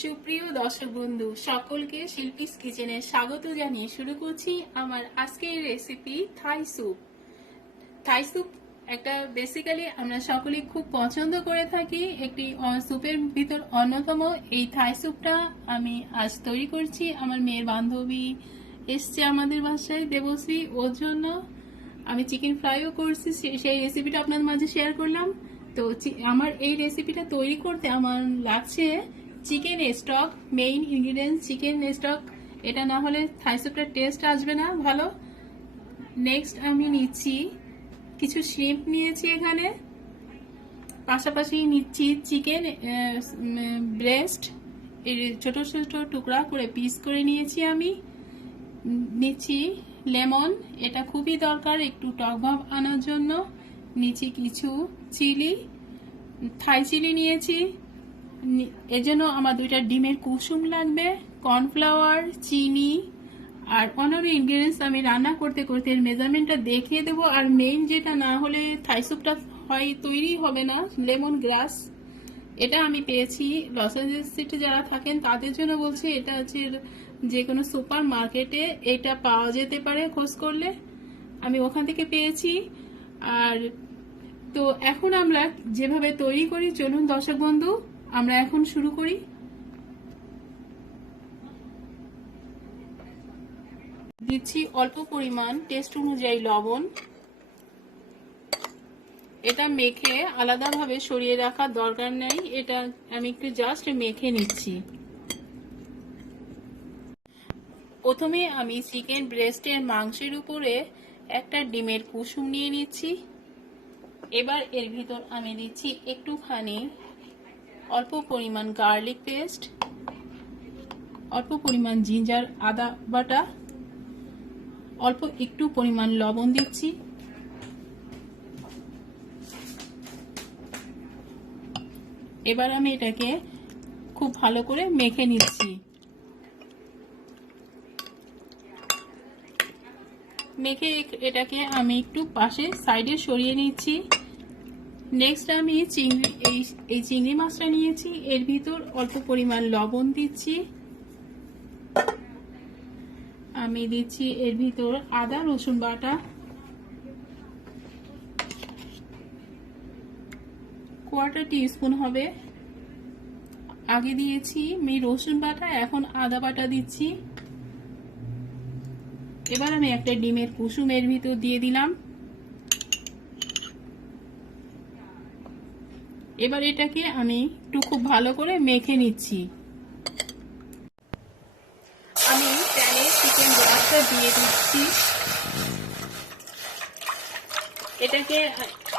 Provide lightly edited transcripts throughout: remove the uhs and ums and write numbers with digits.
সুপ্রিয় দর্শক বন্ধু সকলকে শিল্পীস কিচেনে স্বাগত জানিয়ে শুরু করছি আমার আজকের recipe Thai soup. Thai soup একটা বেসিক্যালি আমরা সকলেই খুব পছন্দ করে থাকি, একটি স্যুপের ভিতর অন্যতম। এই থাই স্যুপটা আমি আজ তৈরি করছি। আমার মেয়ের বান্ধবী এসছে আমাদের বাসায়, দেবশ্রী, ওর জন্য আমি চিকেন ফ্রাইও করছি, সেই রেসিপিটা আপনাদের মাঝে শেয়ার করলাম। তো আমার এই রেসিপিটা তৈরি করতে আমার লাগছে chicken stock, main ingredients chicken stock. এটা না হলে থাই স্যুপটার টেস্ট আসবে না ভালো। নেক্সট আমি নিচ্ছি কিছু শ্রিম্প নিয়েছি এখানে, পাশাপাশি নিচ্ছি চিকেন ব্রেস্ট, এর ছোট ছোট টুকরা করে পিস করে নিয়েছি আমি। নিচ্ছি লেমন, এটা খুবই দরকার একটু টক ভাব আনার জন্য। নিচ্ছি কিছু চিলি, থাই চিলি নিয়েছি, এর জন্য আমার 2টা ডিমের কুসুম লাগবে, কর্নফ্লাওয়ার, চিনি আর অন্যান্য ইনগ্রিডিয়েন্টস আমি রান্না করতে করতে এর মেজারমেন্টটা দেখিয়ে দেবো। আর মেইন যেটা, না হলে থাই স্যুপটা হয় তৈরি হবে না, লেমন গ্রাস। এটা আমি পেয়েছি লস এঞ্জেলস সিটি যারা থাকেন তাদের জন্য বলছি, এটা হচ্ছে যে কোনো সুপার মার্কেটে এটা পাওয়া যেতে পারে খোঁজ করলে, আমি ওখান থেকে পেয়েছি। আর তো এখন আমরা যেভাবে তৈরি করি, চলুন দর্শক বন্ধু আমরা এখন শুরু করি। দিচ্ছি অল্প পরিমাণ টেস্ট অনুযায়ী লবণ। এটা মেখে আলাদাভাবে সরিয়ে রাখার দরকার নেই, এটা আমি একটু জাস্ট মেখে নিচ্ছি। প্রথমে আমি চিকেন ব্রেস্টের মাংসের উপরে একটা ডিমের কুসুম নিয়ে নিচ্ছি। এবার এর ভিতর আমি দিচ্ছি একটুখানি অল্প পরিমাণ গার্লিক পেস্ট, অল্প পরিমাণ জিঞ্জার আদা বাটা, অল্প একটু পরিমাণ লবণ দিচ্ছি। এবার আমি এটাকে খুব ভালো করে মেখে নিচ্ছি। মেখে এটাকে আমি একটু পাশে সাইডে সরিয়ে নিচ্ছি। নেক্সট আমি এই চিংড়ি মাছটা নিয়েছি, এর ভিতর অল্প পরিমাণ লবণ দিচ্ছি। আমি দিচ্ছি এর ভিতর আদা রসুন বাটা, কোয়ার্টার টিস্পুন হবে। আগে দিয়েছি রসুন বাটা, এখন আদা বাটা দিচ্ছি। এবার আমি একটা ডিমের কুসুম এর ভিতর দিয়ে দিলাম। এবার এটাকে আমি একটু খুব ভালো করে মেখে নিচ্ছি। আমি প্যানে চিকেন ব্রাশটা দিয়ে দিচ্ছি।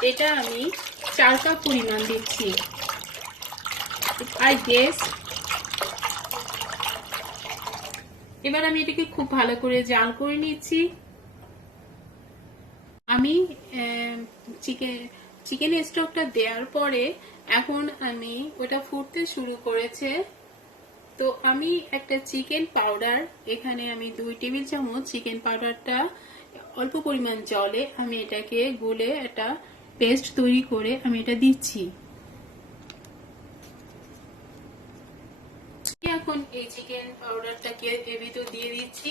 এটা আমি 4 কাপ পরিমাণ দিচ্ছি। এবার আমি এটাকে খুব ভালো করে জাল করে নিচ্ছি। আমি চিকেন স্টকটা দেওয়ার পরে এখন আমি ওটা ফুটতে শুরু করেছে, তো আমি একটা চিকেন পাউডার, এখানে আমি 2 টেবিল চামচ চিকেন পাউডারটা অল্প পরিমাণ জলে আমি এটাকে গুলে একটা পেস্ট তৈরি করে আমি এটা দিচ্ছি। এখন এই চিকেন পাউডারটাকে এর ভিতর দিয়ে দিচ্ছি।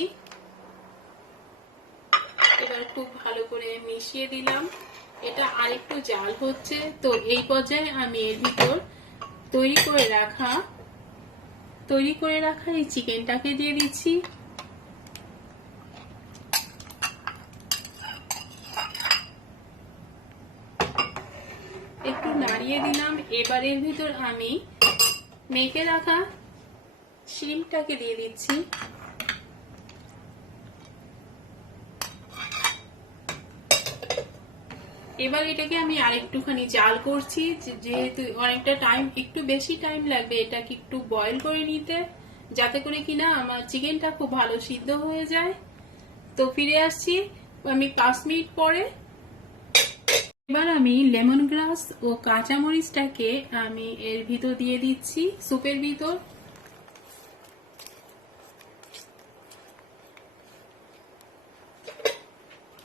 এবার খুব ভালো করে মিশিয়ে দিলাম। এটা আরেকটু জাল হচ্ছে, তো এই পর্যায়ে আমি এর ভিতর তৈরি করে রাখা এই চিকেনটাকে দিয়ে দিচ্ছি। একটু নাড়িয়ে দিলাম। এবার এর ভিতর আমি মেখে রাখা শ্রিম্পটাকে দিয়ে দিচ্ছি। এবার এটাকে আমি আরেকটুখানি জাল করছি, যেহেতু অনেকটা টাইম, একটু বেশি টাইম লাগবে এটাকে একটু বয়েল করে নিতে, যাতে করে কিনা আমার চিকেনটা খুব ভালো সিদ্ধ হয়ে যায়। তো ফিরে আসছি আমি 5 মিনিট পরে। এবার আমি লেমন গ্রাস ও কাঁচামরিচটাকে আমি এর ভিতর দিয়ে দিচ্ছি স্যুপের ভিতর।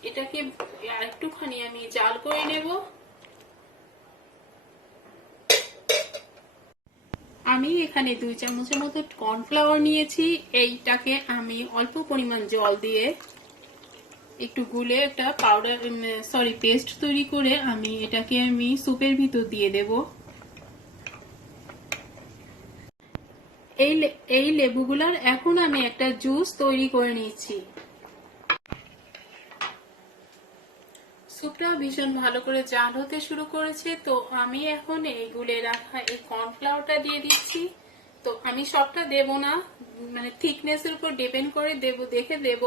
এটাকে আরেকটুখানি আমি জাল করে নেব। আমি এখানে 2 চামচের মতো কর্নফ্লাওয়ার নিয়েছি। এইটাকে আমি অল্প পরিমাণ জল দিয়ে একটু গুলে একটা পাউডার পেস্ট তৈরি করে এটাকে আমি স্যুপের ভিতর দিয়ে দেব। এই লেবুগুলোর এখন আমি একটা জুস তৈরি করে নিচ্ছি। স্যুপটা ভীষণ ভালো করে জাল হতে শুরু করেছে, তো আমি এখন এই গুলে রাখা এই কর্নফ্লাওয়ারটা দিয়ে দিচ্ছি। তো আমি সবটা দেব না, মানে থিকনেস এর উপর ডিপেন্ড করে দেখে দেব,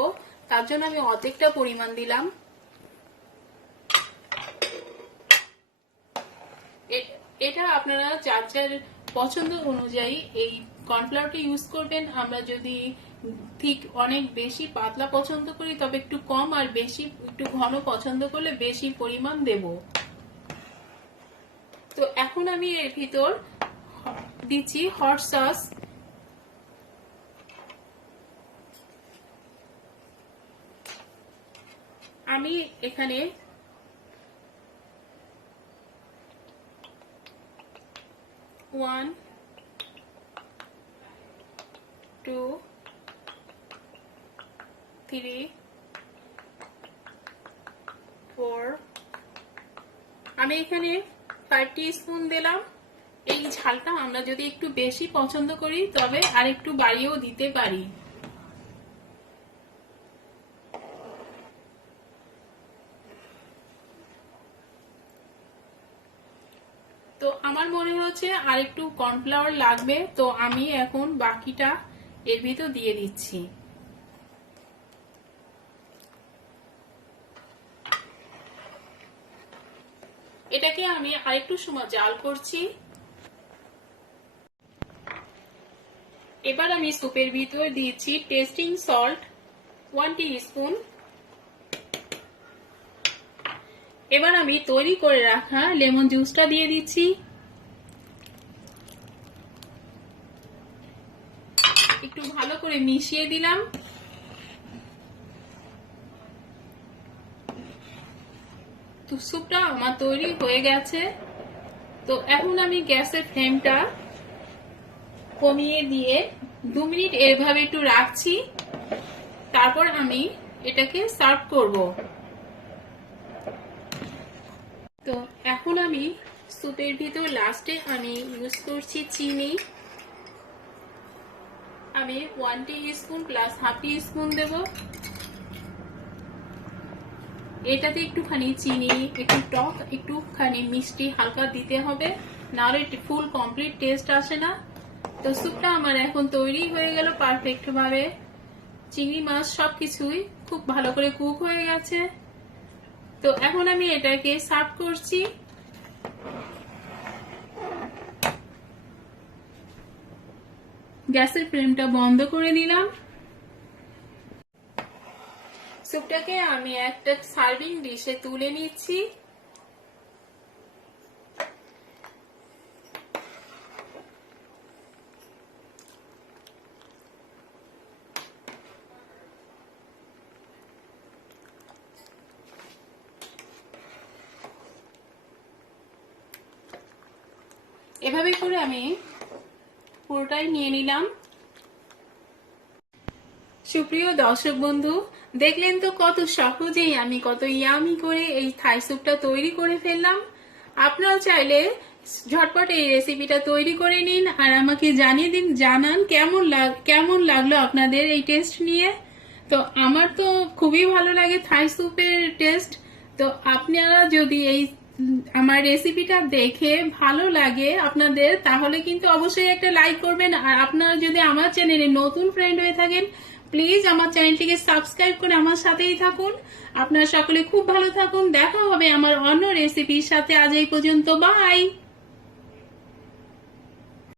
তার জন্য আমি অর্ধেকটা পরিমাণ দিলাম। এটা আপনারা যার যার পছন্দ অনুযায়ী এই কর্নফ্লাওয়ারটা ইউজ করবেন। আমরা যদি ঠিক অনেক বেশি পাতলা পছন্দ করি তবে একটু কম, আর বেশি একটু ঘন পছন্দ করলে বেশি পরিমাণ দেব। তো এখন আমি এর ভিতর দিচ্ছি হট সস। আমি এখানে 1 2 3 4 আমি এখানে 5 টিস্পুন দিলাম। এই ঝালটা আমরা যদি একটু বেশি পছন্দ করি তবে আর একটু বাড়িয়েও দিতে পারি। তো আমার মনে হচ্ছে আর একটু কর্নফ্লাওয়ার লাগবে, তো আমি এখন বাকিটা এর ভিতর দিয়ে দিচ্ছি। এটাকে আমি আরেকটু সময় জাল করছি। এবার আমি স্যুপের ভিতর দিয়েছি টেস্টিং সল্ট 1 টিস্পুন। এবার আমি তৈরি করে রাখা লেমন জুসটা দিয়ে দিচ্ছি। একটু ভালো করে মিশিয়ে দিলাম। তো স্যুপটা আমার তৈরি হয়ে গেছে। তো এখন আমি গ্যাসের ফ্লেমটা কমিয়ে দিয়ে 2 মিনিট এভাবে একটু রাখছি, তারপর আমি এটাকে সার্ভ করব। তো এখন আমি স্যুপের ভিতর লাস্টে আমি ইউজ করছি চিনি। আমি 1 টিস্পুন প্লাস হাফ টিস্পুন দেব। এটাতে একটুখানি চিনি, একটু টক, একটুখানি মিষ্টি হালকা দিতে হবে, নাহলে ফুল কমপ্লিট টেস্ট আসে না। তো স্যুপটা আমার এখন তৈরি হয়ে গেল পারফেক্ট ভাবে। চিংড়ি মাছ সবকিছুই খুব ভালো করে কুক হয়ে গেছে। তো এখন আমি এটাকে সার্ভ করছি। গ্যাসের ফ্লেমটা বন্ধ করে দিলাম। স্যুপটাকে আমি একটা সার্ভিং ডিশে তুলে নিচ্ছি। এভাবে করে আমি পুরোটাই নিয়ে নিলাম। সুপ্রিয় দর্শক বন্ধু, দেখলেন তো কত সহজেই আমি কত ইয়ামি করে এই থাই স্যুপটা তৈরি করে ফেললাম। আপনারা চাইলে ঝটপট এই রেসিপিটা তৈরি করে নিন আর আমাকে জানিয়ে দিন, জানান কেমন লাগলো আপনাদের এই টেস্ট নিয়ে। তো আমার তো খুবই ভালো লাগে থাই স্যুপের টেস্ট। তো আপনারা যদি এই আমার রেসিপিটা দেখে ভালো লাগে আপনাদের, তাহলে কিন্তু অবশ্যই একটা লাইক করবেন। আর আপনারা যদি আমার চ্যানেলে নতুন ফ্রেন্ড হয়ে থাকেন, প্লিজ আমার চ্যানেলটিকে সাবস্ক্রাইব করে আমার সাথেই থাকুন। আপনারা সকলে খুব ভালো থাকুন। দেখা হবে আমার অন্য রেসিপির সাথে। আজ এই পর্যন্ত, বাই।